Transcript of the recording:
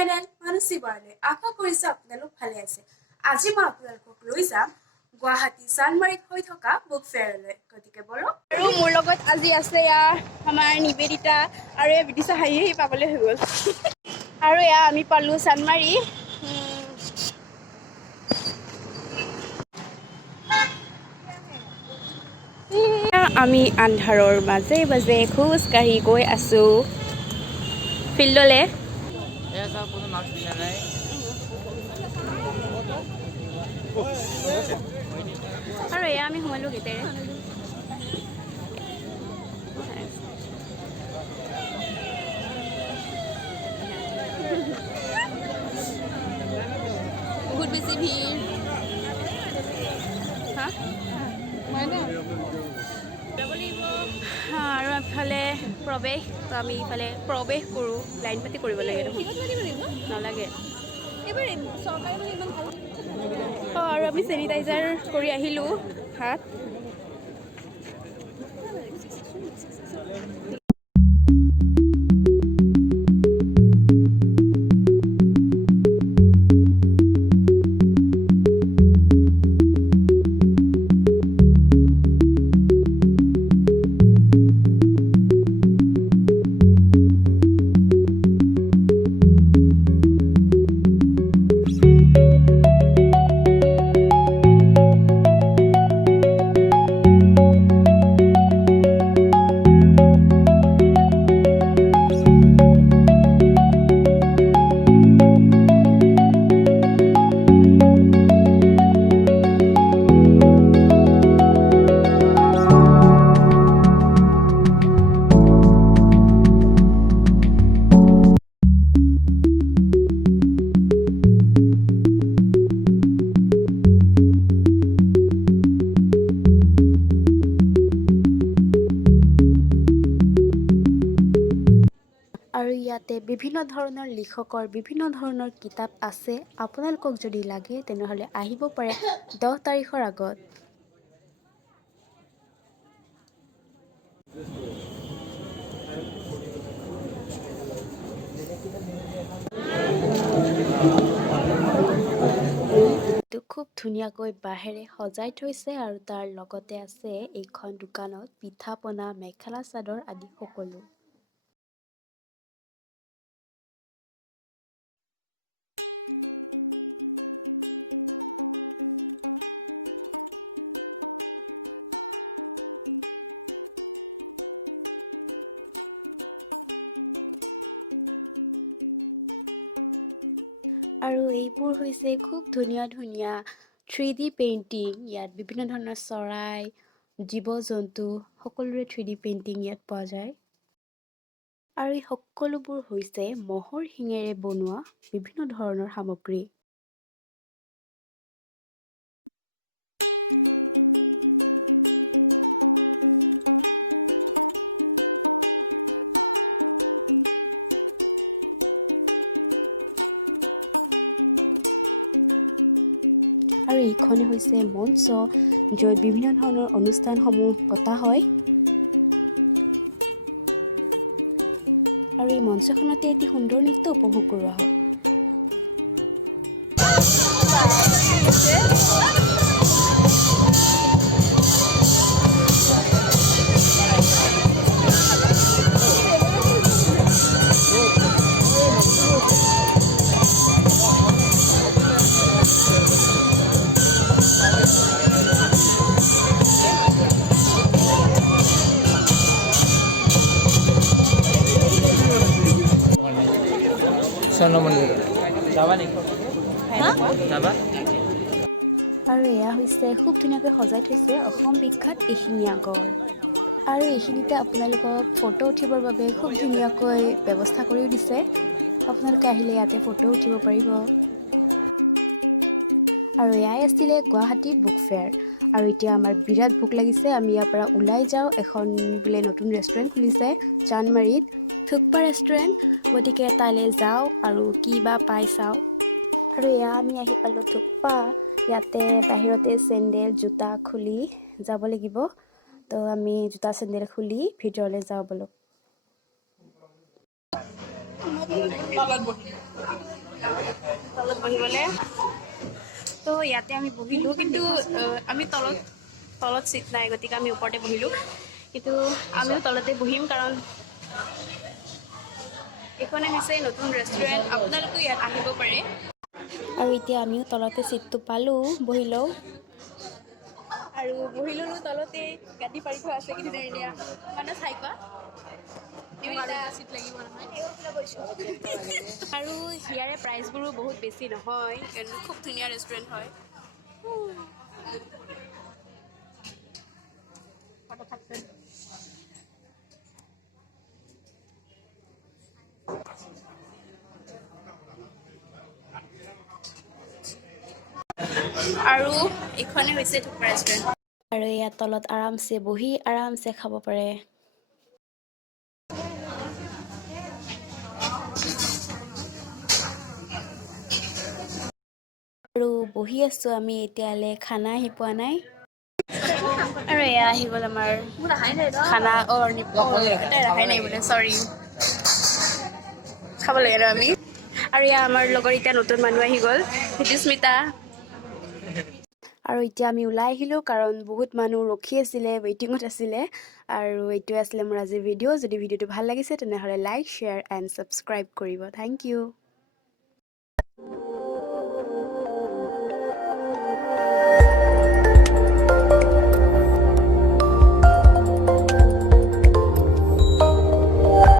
Channel Manasi বৰালৈ আশা কৰিছো আপোনালোক ভালে আছে। আজি মই আপোনালোকক লৈ যাম গুৱাহাটী চানমাৰীত হৈ থকা বুক ফেয়াৰলৈ। গতিকে বলো আৰু মোৰ লগত আজি আছে আমাৰ নিবেদিতা আৰু বিদিশা হাঁহি পাগলে হৈ গ'ল। আৰু আমি পালো চানমাৰী। আমি আন্ধাৰৰ মাজে মাজে খোজ কাঢ়ি গৈ আছো ফিল্ডলে। আৰু আমি সোমালো গেটেৰে। বহুত বেছি ভিৰ। আৰু এফালে প্ৰৱেশ, আমি ইফালে প্ৰৱেশ কৰোঁ। লাইন পাতি কৰিব লাগে নালাগে। আৰু আমি চেনিটাইজাৰ কৰি আহিলোঁ হাত। আৰু ইয়াতে বিভিন্ন ধৰণৰ লিখকৰ বিভিন্ন ধৰণৰ কিতাপ আছে। আপোনালোকক যদি লাগে তেনেহ'লে আহিব পাৰে 10 তাৰিখৰ আগত। খুব ধুনীয়াকৈ বাঁহেৰে সজাই থৈছে আৰু তাৰ লগতে আছে এইখন দোকানত পিঠা পনা, মেখেলা চাদৰ আদি সকলো। আৰু এইবোৰ হৈছে খুব ধুনীয়া ধুনীয়া 3D পেইণ্টিং। ইয়াত বিভিন্ন ধৰণৰ চৰাই, জীৱ-জন্তু সকলোৰে 3D পেইণ্টিং ইয়াত পোৱা যায়। আৰু এই সকলোবোৰ হৈছে মহৰ শিঙেৰে বনোৱা বিভিন্ন ধৰণৰ সামগ্ৰী। এইখনে হৈছে মঞ্চ, য'ত বিভিন্ন ধৰণৰ অনুষ্ঠানসমূহ পতা হয়। আৰু এই মঞ্চখনতে এটি সুন্দৰ নৃত্য উপভোগ কৰোৱা হয়। আৰু এয়া হৈছে খুব ধুনীয়াকৈ সজাই থৈছে অসম বিখ্যাত এশিঙীয়া গড়। আৰু এইখিনিতে আপোনালোকক ফটো উঠিবৰ বাবে খুব ধুনীয়াকৈ ব্যৱস্থা কৰিও দিছে। আপোনালোকে আহিলে ইয়াতে ফটো উঠিব পাৰিব। আৰু এয়াই আছিলে গুৱাহাটী বুক ফেয়াৰ। আৰু এতিয়া আমাৰ বিৰাট ভোক লাগিছে, আমি ইয়াৰ পৰা ওলাই যাওঁ। এখন বোলে নতুন ৰেষ্টুৰেণ্ট খুলিছে চানমাৰীত, থুকপা ৰেষ্টুৰেণ্ট। গতিকে তালৈ যাওঁ আৰু কি বা পাই চাওঁ। আৰু এয়া আমি আহি পালোঁ থুকপা। ইয়াতে বাহিৰতে চেণ্ডেল জোতা খুলি যাব লাগিব। তো আমি জোতা চেণ্ডেল খুলি ভিতৰলৈ যাওঁ বলক। তলত বহিবলৈ তো ইয়াতে আমি বহিলোঁ কিন্তু আমি তলত চিট নাই গতিকে আমি ওপৰতে বহিলোঁ কিন্তু আমিও তলতে বহিম কাৰণ এইখনে হৈছে নতুন ৰেষ্টুৰেণ্ট আপোনালোকে ইয়াত আহিব পাৰে আৰু এতিয়া আমিও তলতে চিটটো পালোঁ বহি লওঁ আৰু বহিলোঁ তলতে গাড়ী পাৰি থোৱা আছে কিন্তু ধুনীয়া মানে ঠাইখন আৰু ইয়াৰে প্ৰাইচবোৰো বহুত বেছি নহয় কিন্তু খুব ধুনীয়া ৰেষ্টুৰেণ্ট হয় আৰু এইখনে হৈছে থুপৰা ৰেষ্টুৰেণ্ট আৰু ইয়াত তলত আৰামছে বহি আৰামছে খাব পাৰে আৰু বহি আছোঁ আমি এতিয়ালৈ খানা আহি পোৱা নাই আৰু এয়া আহি গ'ল আমাৰ খানা ৰাখাই নাই বোলে চৰি খাব লাগে ন আমি আৰু এয়া আমাৰ লগৰ এতিয়া নতুন মানুহ আহি গ'ল স্মিতা আৰু এতিয়া আমি ওলাই আহিলোঁ কাৰণ বহুত মানুহ ৰখি আছিলে ৱেইটিঙত আছিলে আৰু এইটোৱে আছিলে মোৰ আজিৰ ভিডিঅ' যদি ভিডিঅ'টো ভাল লাগিছে তেনেহ'লে লাইক শ্বেয়াৰ এণ্ড ছাবস্ক্ৰাইব কৰিব থেংক ইউ